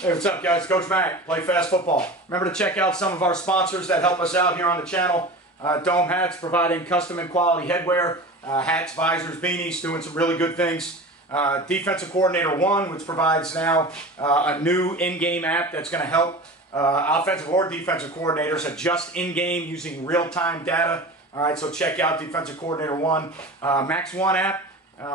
Hey, what's up, guys? Coach Mac, Play Fast Football. Remember to check out some of our sponsors that help us out here on the channel. Dome Hats, providing custom and quality headwear, hats, visors, beanies, doing some really good things. Defensive Coordinator One, which provides now a new in-game app that's going to help offensive or defensive coordinators adjust in-game using real-time data. All right, so check out Defensive Coordinator One. Max One app,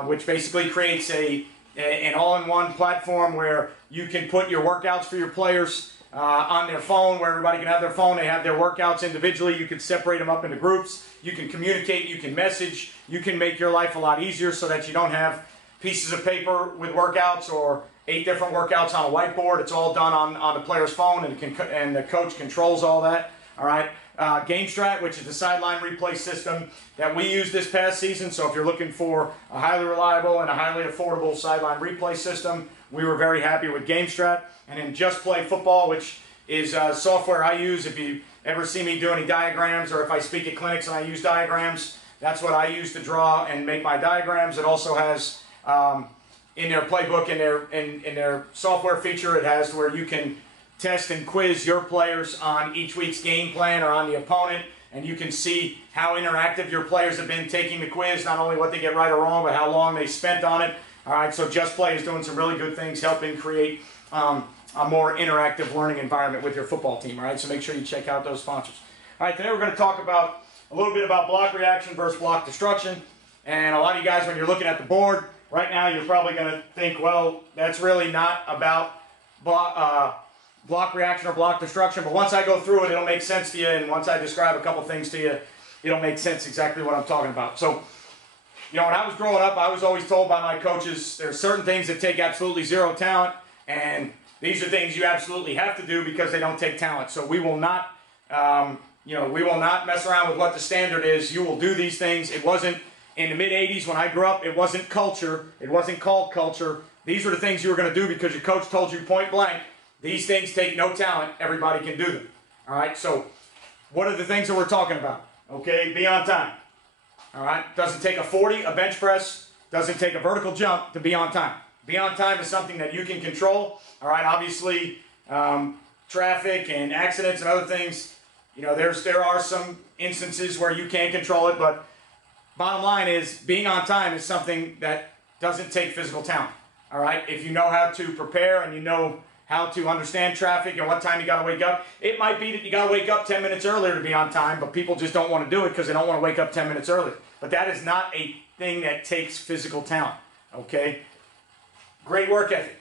which basically creates an all-in-one platform where you can put your workouts for your players on their phone, where everybody can have their phone. They have their workouts individually. You can separate them up into groups. You can communicate. You can message. You can make your life a lot easier so that you don't have pieces of paper with workouts or 8 different workouts on a whiteboard. It's all done on the player's phone, and the coach controls all that. All right. GameStrat, which is the sideline replay system that we used this past season. So if you're looking for a highly reliable and a highly affordable sideline replay system, we were very happy with GameStrat. And then Just Play Football, which is software I use. If you ever see me do any diagrams, or if I speak at clinics and I use diagrams, that's what I use to draw and make my diagrams. It also has in their playbook, in their software feature, it has where you can test and quiz your players on each week's game plan or on the opponent, and you can see how interactive your players have been taking the quiz, not only what they get right or wrong, but how long they spent on it. All right, so Just Play is doing some really good things, helping create a more interactive learning environment with your football team. All right, so make sure you check out those sponsors. All right, today we're going to talk about a little bit about block reaction versus block destruction. And a lot of you guys, when you're looking at the board right now, you're probably going to think, well, that's really not about block reaction or block destruction, but once I go through it, it'll make sense to you, and once I describe a couple things to you, it'll make sense exactly what I'm talking about. So, you know, when I was growing up, I was always told by my coaches, there's certain things that take absolutely zero talent, and these are things you absolutely have to do because they don't take talent. So we will not, we will not mess around with what the standard is. You will do these things. It wasn't in the mid-'80s when I grew up, it wasn't culture. It wasn't called culture. These are the things you were going to do because your coach told you point blank, these things take no talent. Everybody can do them. All right, so what are the things that we're talking about? Okay, be on time. All right, doesn't take a 40, a bench press, doesn't take a vertical jump to be on time. Be on time is something that you can control. All right, obviously, traffic and accidents and other things, you know, there are some instances where you can't control it, but bottom line is being on time is something that doesn't take physical talent. All right, if you know how to prepare and you know how to understand traffic and what time you got to wake up. It might be that you got to wake up 10 minutes earlier to be on time, but people just don't want to do it because they don't want to wake up 10 minutes earlier. But that is not a thing that takes physical talent, okay? Great work ethic.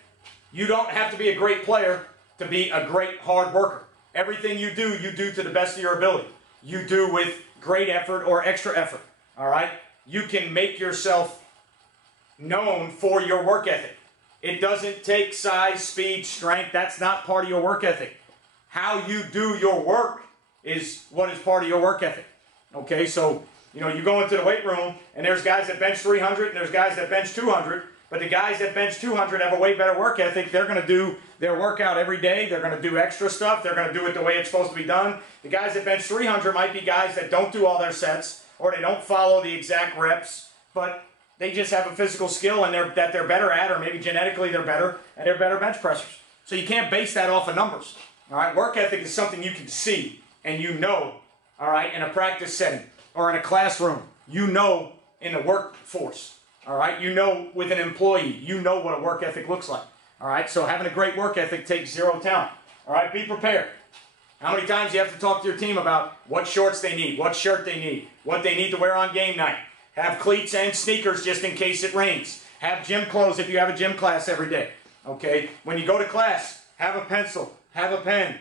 You don't have to be a great player to be a great hard worker. Everything you do to the best of your ability. You do with great effort or extra effort, all right? You can make yourself known for your work ethic. It doesn't take size, speed, strength. That's not part of your work ethic. How you do your work is what is part of your work ethic. Okay, so, you know, you go into the weight room, and there's guys that bench 300, and there's guys that bench 200, but the guys that bench 200 have a way better work ethic. They're going to do their workout every day. They're going to do extra stuff. They're going to do it the way it's supposed to be done. The guys that bench 300 might be guys that don't do all their sets, or they don't follow the exact reps, but they just have a physical skill and that they're better at, or maybe genetically they're better, and they're better bench pressers. So you can't base that off of numbers. All right, work ethic is something you can see and you know. All right, in a practice setting or in a classroom, you know, in the workforce. All right, you know, with an employee, you know what a work ethic looks like. All right, so having a great work ethic takes zero talent. All right, be prepared. How many times do you have to talk to your team about what shorts they need, what shirt they need, what they need to wear on game night? Have cleats and sneakers just in case it rains. Have gym clothes if you have a gym class every day. Okay? When you go to class, have a pencil, have a pen,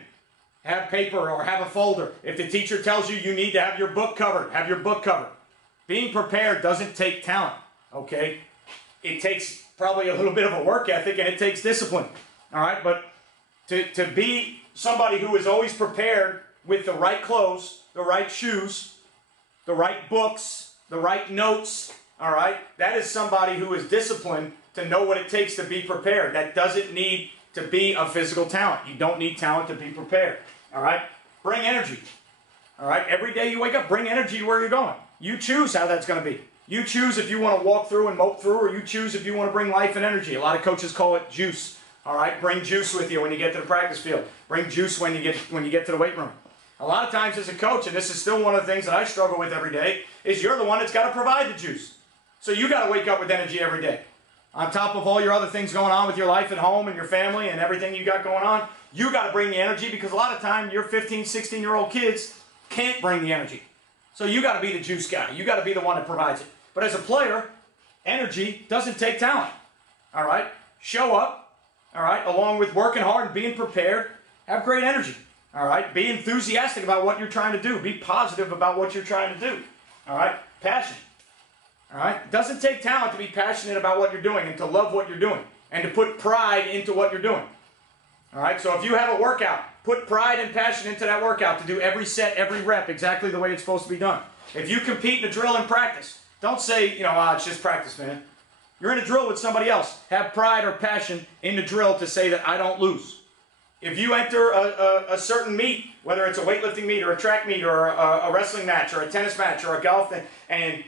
have paper, or have a folder. If the teacher tells you you need to have your book covered, have your book covered. Being prepared doesn't take talent. Okay? It takes probably a little bit of a work ethic, and it takes discipline. All right? But to be somebody who is always prepared with the right clothes, the right shoes, the right books, the right notes, all right? That is somebody who is disciplined to know what it takes to be prepared. That doesn't need to be a physical talent. You don't need talent to be prepared, all right? Bring energy, all right? Every day you wake up, bring energy to where you're going. You choose how that's going to be. You choose if you want to walk through and mope through, or you choose if you want to bring life and energy. A lot of coaches call it juice, All right, bring juice with you when you get to the practice field. Bring juice when you get to the weight room. A lot of times as a coach, and this is still one of the things that I struggle with every day, is you're the one that's got to provide the juice. So you got to wake up with energy every day. On top of all your other things going on with your life at home and your family and everything you got going on, you got to bring the energy, because a lot of time your 15, 16-year-old kids can't bring the energy. So you got to be the juice guy. You got to be the one that provides it. But as a player, energy doesn't take talent. All right? Show up, all right, along with working hard and being prepared. Have great energy. All right? Be enthusiastic about what you're trying to do. Be positive about what you're trying to do. All right? Passion. All right? It doesn't take talent to be passionate about what you're doing and to love what you're doing and to put pride into what you're doing. All right? So if you have a workout, put pride and passion into that workout to do every set, every rep exactly the way it's supposed to be done. If you compete in a drill and practice, don't say, it's just practice, man. You're in a drill with somebody else. Have pride or passion in the drill to say that I don't lose. If you enter a certain meet, whether it's a weightlifting meet or a track meet or a wrestling match or a tennis match or a golf thing, and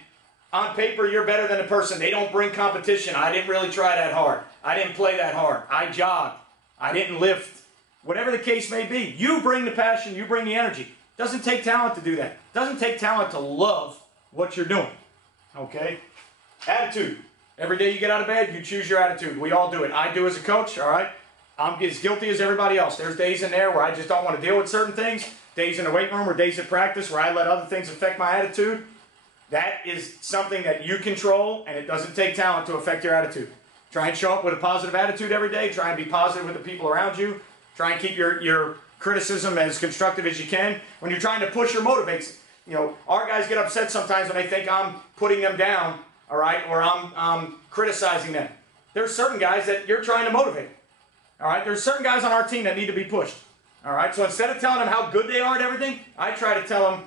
on paper you're better than the person, they don't bring competition. I didn't really try that hard. I didn't play that hard. I jogged. I didn't lift. Whatever the case may be, you bring the passion, you bring the energy. It doesn't take talent to do that. It doesn't take talent to love what you're doing. Okay? Attitude. Every day you get out of bed, you choose your attitude. We all do it. I do as a coach, all right? I'm as guilty as everybody else. There's days in there where I just don't want to deal with certain things. Days in the weight room or days at practice where I let other things affect my attitude. That is something that you control, and it doesn't take talent to affect your attitude. Try and show up with a positive attitude every day. Try and be positive with the people around you. Try and keep your criticism as constructive as you can. When you're trying to push or motivate, our guys get upset sometimes when they think I'm putting them down, all right, or I'm criticizing them. There's certain guys that you're trying to motivate. All right, there's certain guys on our team that need to be pushed. All right, so instead of telling them how good they are at everything, I try to tell them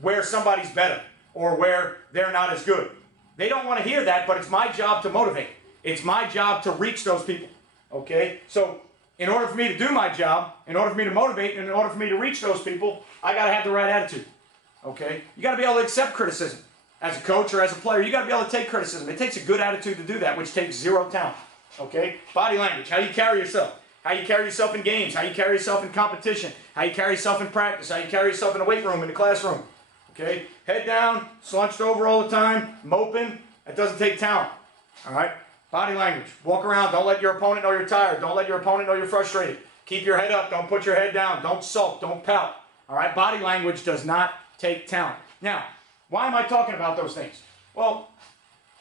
where somebody's better or where they're not as good. They don't want to hear that, but it's my job to motivate. It's my job to reach those people. Okay, so in order for me to do my job, in order for me to motivate, and in order for me to reach those people, I got to have the right attitude. Okay, you got to be able to accept criticism. As a coach or as a player, you got to be able to take criticism. It takes a good attitude to do that, which takes zero talent. Okay? Body language, how you carry yourself. How you carry yourself in games. How you carry yourself in competition. How you carry yourself in practice. How you carry yourself in the weight room, in the classroom. Okay? Head down, slouched over all the time, moping. That doesn't take talent. All right? Body language. Walk around. Don't let your opponent know you're tired. Don't let your opponent know you're frustrated. Keep your head up. Don't put your head down. Don't sulk. Don't pout. All right? Body language does not take talent. Now, why am I talking about those things? Well,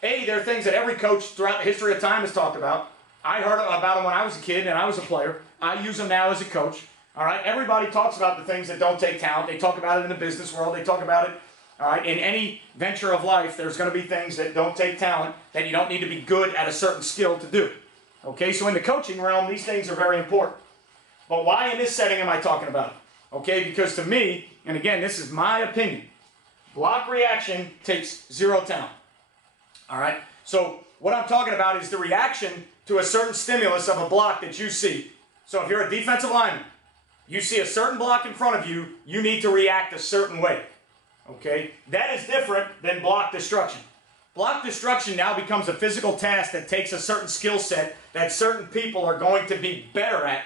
they're things that every coach throughout the history of time has talked about. I heard about them when I was a kid and I was a player. I use them now as a coach. All right, everybody talks about the things that don't take talent. They talk about it in the business world. They talk about it, all right, in any venture of life. There's going to be things that don't take talent, that you don't need to be good at a certain skill to do. Okay, so in the coaching realm, these things are very important. But why in this setting am I talking about it? Okay, because to me, and again, this is my opinion, block reaction takes zero talent. All right? So what I'm talking about is the reaction to a certain stimulus of a block that you see. So if you're a defensive lineman, you see a certain block in front of you, you need to react a certain way. Okay? That is different than block destruction. Block destruction now becomes a physical task that takes a certain skill set that certain people are going to be better at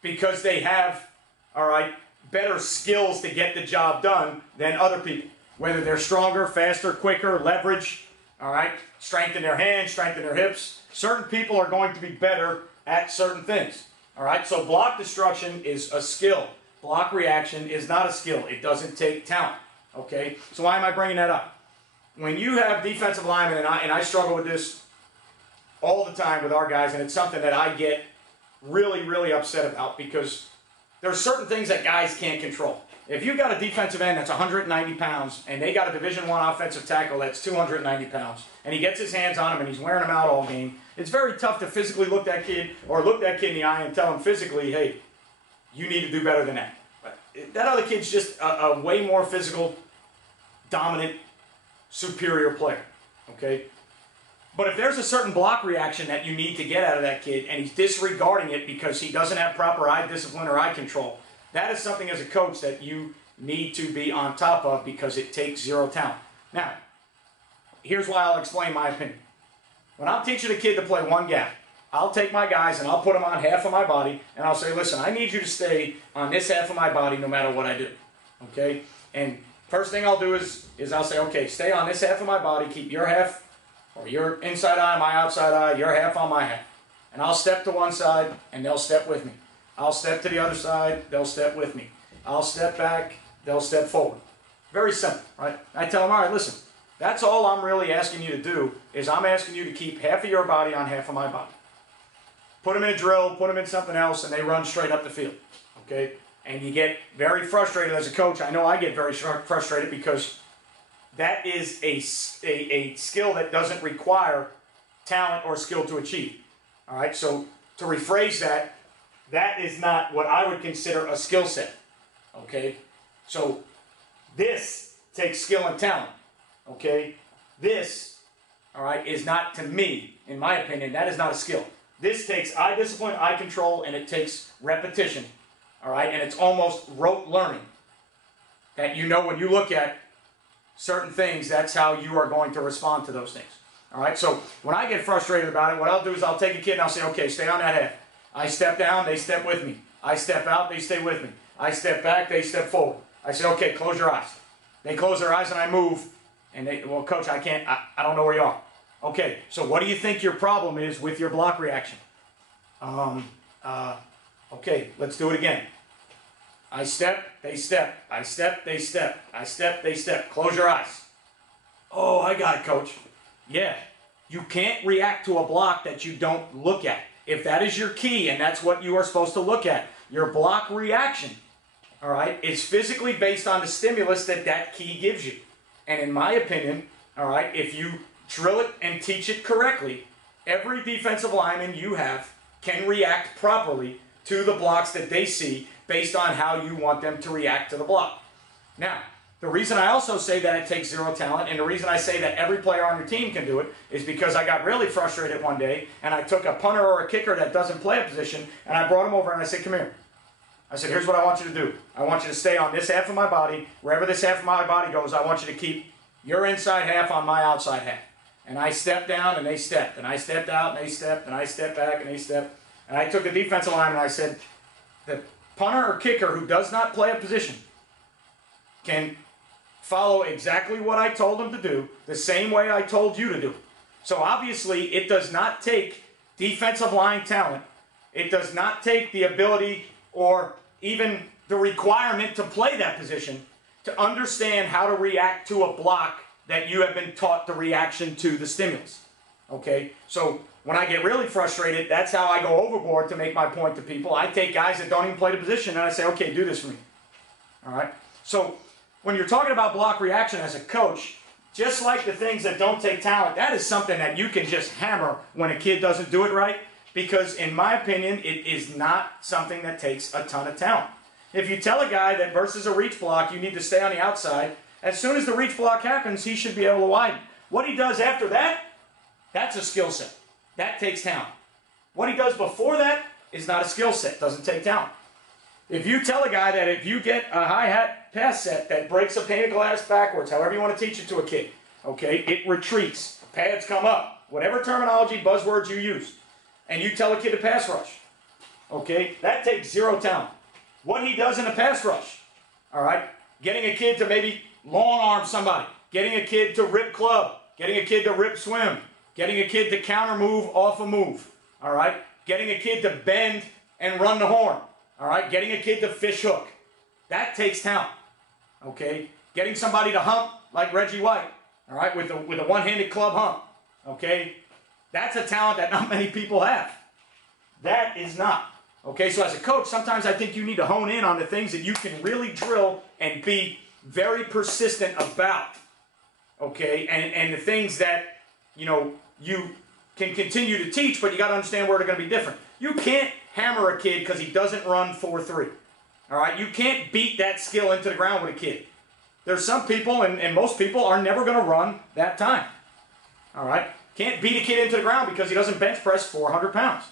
because they have, all right, better skills to get the job done than other people. Whether they're stronger, faster, quicker, leverage, all right, strength in their hands, strength in their hips. Certain people are going to be better at certain things. All right, so block destruction is a skill. Block reaction is not a skill. It doesn't take talent. Okay, so why am I bringing that up? When you have defensive linemen, and I struggle with this all the time with our guys, and it's something that I get really, really upset about because there are certain things that guys can't control. If you've got a defensive end that's 190 pounds and they got a Division I offensive tackle that's 290 pounds and he gets his hands on him and he's wearing them out all game, it's very tough to physically look that kid in the eye and tell him physically, hey, you need to do better than that. But that other kid's just a way more physical, dominant, superior player. Okay? But if there's a certain block reaction that you need to get out of that kid and he's disregarding it because he doesn't have proper eye discipline or eye control, that is something as a coach that you need to be on top of because it takes zero talent. Now, here's why I'll explain my opinion. When I'm teaching a kid to play one gap, I'll take my guys and I'll put them on half of my body, and I'll say, listen, I need you to stay on this half of my body no matter what I do, okay? And first thing I'll do is I'll say, okay, stay on this half of my body, keep your half, or your inside eye, my outside eye, your half on my half. And I'll step to one side, and they'll step with me. I'll step to the other side, they'll step with me. I'll step back, they'll step forward. Very simple, right? I tell them, all right, listen, that's all I'm really asking you to do is I'm asking you to keep half of your body on half of my body. Put them in a drill, put them in something else, and they run straight up the field, okay? And you get very frustrated as a coach. I know I get very frustrated because that is a skill that doesn't require talent or skill to achieve. All right, so to rephrase that, that is not what I would consider a skill set. Okay, so this takes skill and talent. Okay, this, all right, is not, to me, in my opinion, that is not a skill. This takes eye discipline, eye control, and it takes repetition. All right, and it's almost rote learning. That you know when you look at certain things, that's how you are going to respond to those things. All right, so when I get frustrated about it, what I'll do is I'll take a kid and I'll say, okay, stay on that half. I step down, they step with me. I step out, they stay with me. I step back, they step forward. I say, okay, close your eyes. They close their eyes and I move. And they, well, coach, I can't, I don't know where you are. Okay, so what do you think your problem is with your block reaction? Okay, let's do it again. I step, they step. I step, they step. I step, they step. Close your eyes. Oh, I got it, coach. Yeah, you can't react to a block that you don't look at. If that is your key and that's what you are supposed to look at, your block reaction, all right, is physically based on the stimulus that that key gives you. And in my opinion, all right, if you drill it and teach it correctly, every defensive lineman you have can react properly to the blocks that they see based on how you want them to react to the block. Now, the reason I also say that it takes zero talent, and the reason I say that every player on your team can do it, is because I got really frustrated one day, and I took a punter or a kicker that doesn't play a position, and I brought him over and I said, come here. I said, here's what I want you to do. I want you to stay on this half of my body. Wherever this half of my body goes, I want you to keep your inside half on my outside half. And I stepped down, and they stepped. And I stepped out, and they stepped. And I stepped back, and they stepped. And I took the defensive line, and I said, the punter or kicker who does not play a position can follow exactly what I told them to do, the same way I told you to do. So obviously, it does not take defensive line talent. It does not take the ability or even the requirement to play that position to understand how to react to a block that you have been taught the reaction to the stimulus. Okay? So when I get really frustrated, that's how I go overboard to make my point to people. I take guys that don't even play the position and I say, okay, do this for me. All right? So when you're talking about block reaction as a coach, just like the things that don't take talent, that is something that you can just hammer when a kid doesn't do it right, because in my opinion, it is not something that takes a ton of talent. If you tell a guy that versus a reach block, you need to stay on the outside, as soon as the reach block happens, he should be able to widen. What he does after that, that's a skill set. That takes talent. What he does before that is not a skill set, doesn't take talent. If you tell a guy that if you get a hi-hat pass set that breaks a pane of glass backwards, however you want to teach it to a kid, okay, it retreats, pads come up, whatever terminology, buzzwords you use, and you tell a kid to pass rush, okay, that takes zero talent. What he does in a pass rush, all right, getting a kid to maybe long arm somebody, getting a kid to rip club, getting a kid to rip swim, getting a kid to counter move off a move, all right, getting a kid to bend and run the horn, all right, getting a kid to fish hook, that takes talent, okay, getting somebody to hump like Reggie White, all right, with a one-handed club hump, okay, that's a talent that not many people have. That is not. Okay, so as a coach, sometimes I think you need to hone in on the things that you can really drill and be very persistent about. Okay, and the things that, you know, you can continue to teach, but you got to understand where they're going to be different. You can't hammer a kid because he doesn't run 4-3. All right, you can't beat that skill into the ground with a kid. There's some people, and most people are never going to run that time. All right, can't beat a kid into the ground because he doesn't bench press 400 pounds.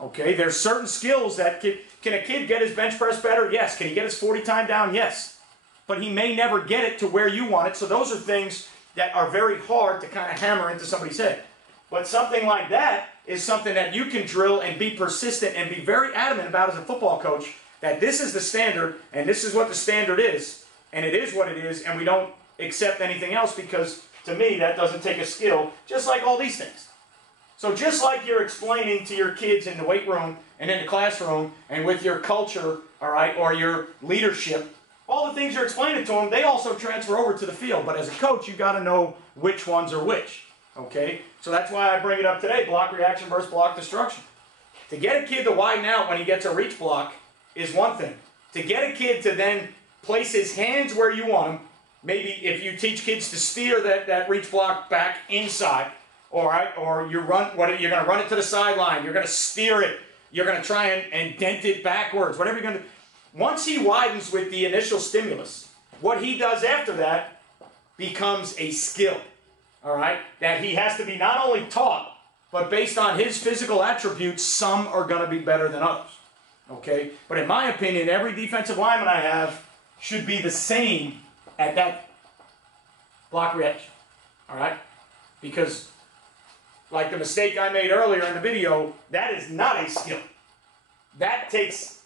Okay, there's certain skills that can a kid get his bench press better? Yes. Can he get his 40 time down? Yes. But he may never get it to where you want it. So those are things that are very hard to kind of hammer into somebody's head. But something like that is something that you can drill and be persistent and be very adamant about as a football coach, that this is the standard and this is what the standard is, and it is what it is, and we don't accept anything else, because to me that doesn't take a skill, just like all these things. So just like you're explaining to your kids in the weight room and in the classroom and with your culture, all right, or your leadership, all the things you're explaining to them, they also transfer over to the field. But as a coach, you got to know which ones are which, okay? So that's why I bring it up today, block reaction versus block destruction. To get a kid to widen out when he gets a reach block is one thing. To get a kid to then place his hands where you want him, maybe if you teach kids to steer that reach block back inside, all right, or you're going to run it to the sideline, you're going to steer it, you're going to try and dent it backwards, whatever you're going to do. Once he widens with the initial stimulus, what he does after that becomes a skill, all right, that he has to be not only taught, but based on his physical attributes, some are going to be better than others, okay? But in my opinion, every defensive lineman I have should be the same at that block reaction, all right? Because like the mistake I made earlier in the video, that is not a skill. That takes,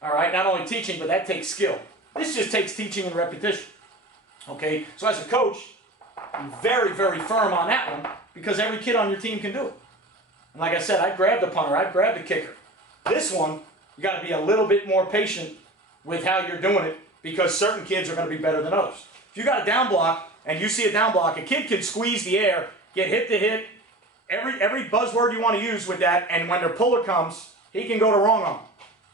all right, not only teaching, but that takes skill. This just takes teaching and repetition, okay? So as a coach, I'm very, very firm on that one, because every kid on your team can do it. And like I said, I'd grab the punter, I'd grab the kicker. This one, you got to be a little bit more patient with how you're doing it, because certain kids are going to be better than others. If you got a down block and you see a down block, a kid can squeeze the air, get hip to hip, every buzzword you want to use with that, and when their puller comes, he can go to wrong arm.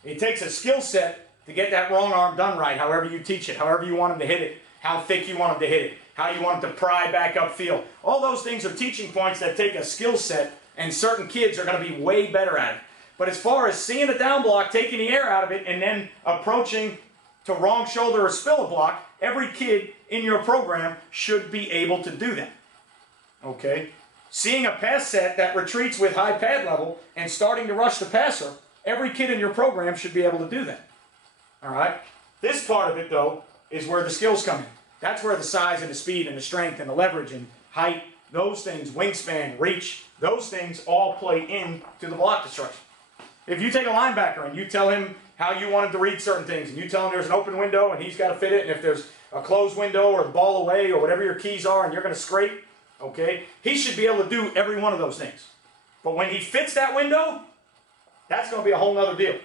It takes a skill set to get that wrong arm done right, however you teach it, however you want him to hit it, how thick you want him to hit it, how you want him to pry back upfield. All those things are teaching points that take a skill set, and certain kids are going to be way better at it. But as far as seeing a down block, taking the air out of it, and then approaching to wrong shoulder or spill a block, every kid in your program should be able to do that, okay? Seeing a pass set that retreats with high pad level and starting to rush the passer, every kid in your program should be able to do that. All right? This part of it, though, is where the skills come in. That's where the size and the speed and the strength and the leverage and height, those things, wingspan, reach, those things all play into the block destruction. If you take a linebacker and you tell him how you want him to read certain things, and you tell him there's an open window and he's got to fit it, and if there's a closed window or the ball away or whatever your keys are and you're going to scrape, okay, he should be able to do every one of those things. But when he fits that window, that's going to be a whole other deal.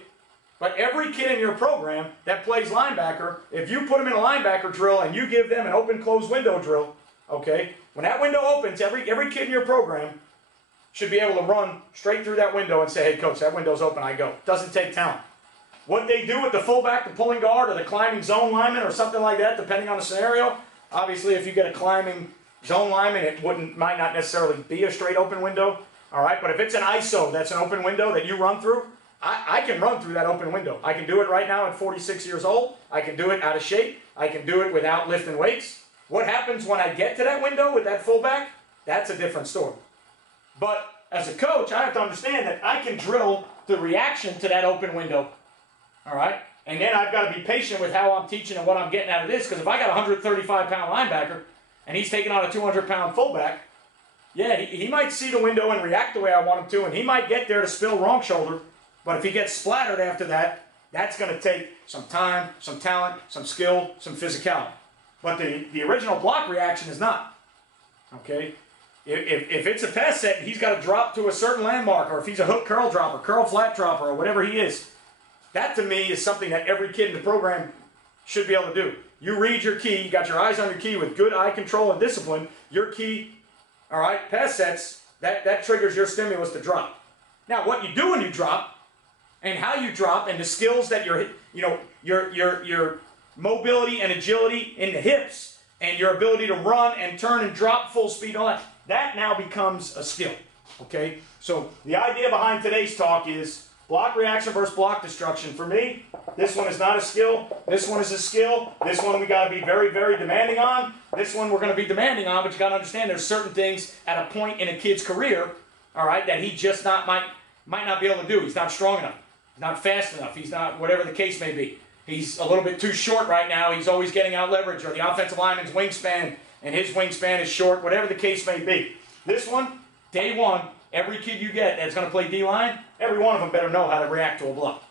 But every kid in your program that plays linebacker, if you put them in a linebacker drill and you give them an open-closed window drill, okay, when that window opens, every kid in your program should be able to run straight through that window and say, hey, coach, that window's open, I go. Doesn't take talent. What they do with the fullback, the pulling guard, or the climbing zone lineman, or something like that, depending on the scenario, obviously if you get a climbing zone lineman, it might not necessarily be a straight open window, all right? But if it's an ISO, that's an open window that you run through, I can run through that open window. I can do it right now at 46 years old. I can do it out of shape. I can do it without lifting weights. What happens when I get to that window with that fullback? That's a different story. But as a coach, I have to understand that I can drill the reaction to that open window, all right? And then I've got to be patient with how I'm teaching and what I'm getting out of this, because if I got a 135-pound linebacker and he's taking on a 200-pound fullback, yeah, he might see the window and react the way I want him to, and he might get there to spill wrong shoulder, but if he gets splattered after that, that's going to take some time, some talent, some skill, some physicality. But the original block reaction is not, okay? If it's a pass set and he's got to drop to a certain landmark, or if he's a hook curl dropper, curl flat dropper, or whatever he is, that to me is something that every kid in the program should be able to do. You read your key, you got your eyes on your key with good eye control and discipline, your key, all right, pass sets, that triggers your stimulus to drop. Now, what you do when you drop, and how you drop, and the skills that your mobility and agility in the hips, and your ability to run and turn and drop full speed, all that, that now becomes a skill, okay? So the idea behind today's talk is block reaction versus block destruction. For me, this one is not a skill. This one is a skill. This one we got to be very, very demanding on. This one we're going to be demanding on, but you got to understand there's certain things at a point in a kid's career, all right, that he just might not be able to do. He's not strong enough. He's not fast enough. He's not, whatever the case may be. He's a little bit too short right now. He's always getting out leverage, or the offensive lineman's wingspan and his wingspan is short, whatever the case may be. This one, Day one, every kid you get that's going to play D-line, every one of them better know how to react to a block.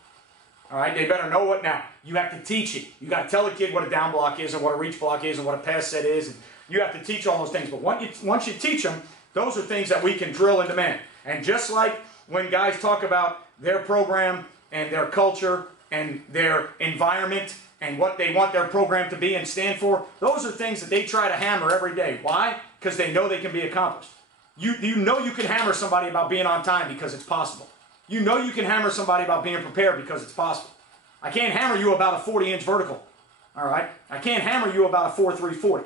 All right, they better know what now. You have to teach it. You got to tell the kid what a down block is and what a reach block is and what a pass set is. And you have to teach all those things. But once you teach them, those are things that we can drill and demand. And just like when guys talk about their program and their culture and their environment and what they want their program to be and stand for, those are things that they try to hammer every day. Why? Because they know they can be accomplished. You know you can hammer somebody about being on time because it's possible. You know you can hammer somebody about being prepared because it's possible. I can't hammer you about a 40-inch vertical. All right? I can't hammer you about a 4.340.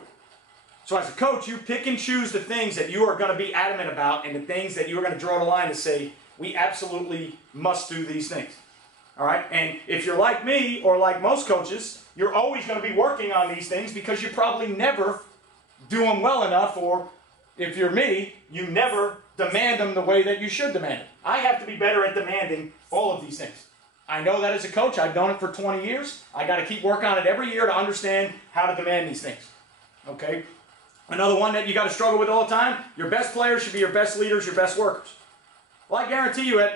So as a coach, you pick and choose the things that you are going to be adamant about and the things that you are going to draw the line to say, we absolutely must do these things. All right? And if you're like me or like most coaches, you're always going to be working on these things because you probably never do them well enough, or if you're me, you never demand them the way that you should demand them. I have to be better at demanding all of these things. I know that as a coach. I've done it for 20 years. I got to keep working on it every year to understand how to demand these things. Okay? Another one that you got to struggle with all the time, your best players should be your best leaders, your best workers. Well, I guarantee you,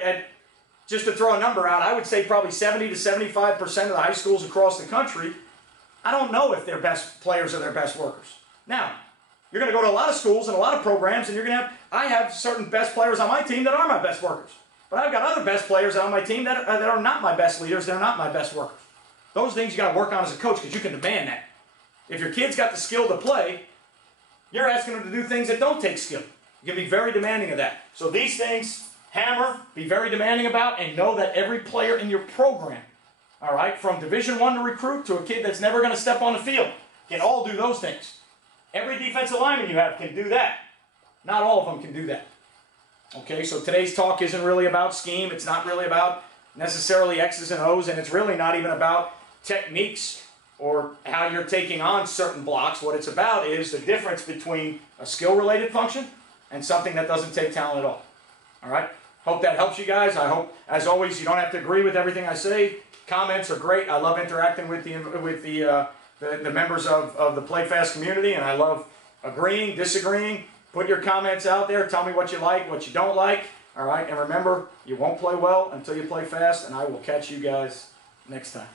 just to throw a number out, I would say probably 70 to 75% of the high schools across the country, I don't know if their best players are their best workers. Now, you're going to go to a lot of schools and a lot of programs, and you're going to I have certain best players on my team that are my best workers. But I've got other best players on my team that are not my best leaders, they're not my best workers. Those things you got to work on as a coach because you can demand that. If your kid's got the skill to play, you're asking them to do things that don't take skill. You can be very demanding of that. So these things, hammer, be very demanding about, and know that every player in your program, all right, from Division I to recruit to a kid that's never going to step on the field, can all do those things. Every defensive lineman you have can do that. Not all of them can do that. Okay, so today's talk isn't really about scheme. It's not really about necessarily X's and O's, and it's really not even about techniques or how you're taking on certain blocks. What it's about is the difference between a skill-related function and something that doesn't take talent at all. All right? Hope that helps you guys. I hope, as always, you don't have to agree with everything I say. Comments are great. I love interacting with the members of the PlayFast community, and I love agreeing, disagreeing. Put your comments out there. Tell me what you like, what you don't like. All right? And remember, you won't play well until you play fast, and I will catch you guys next time.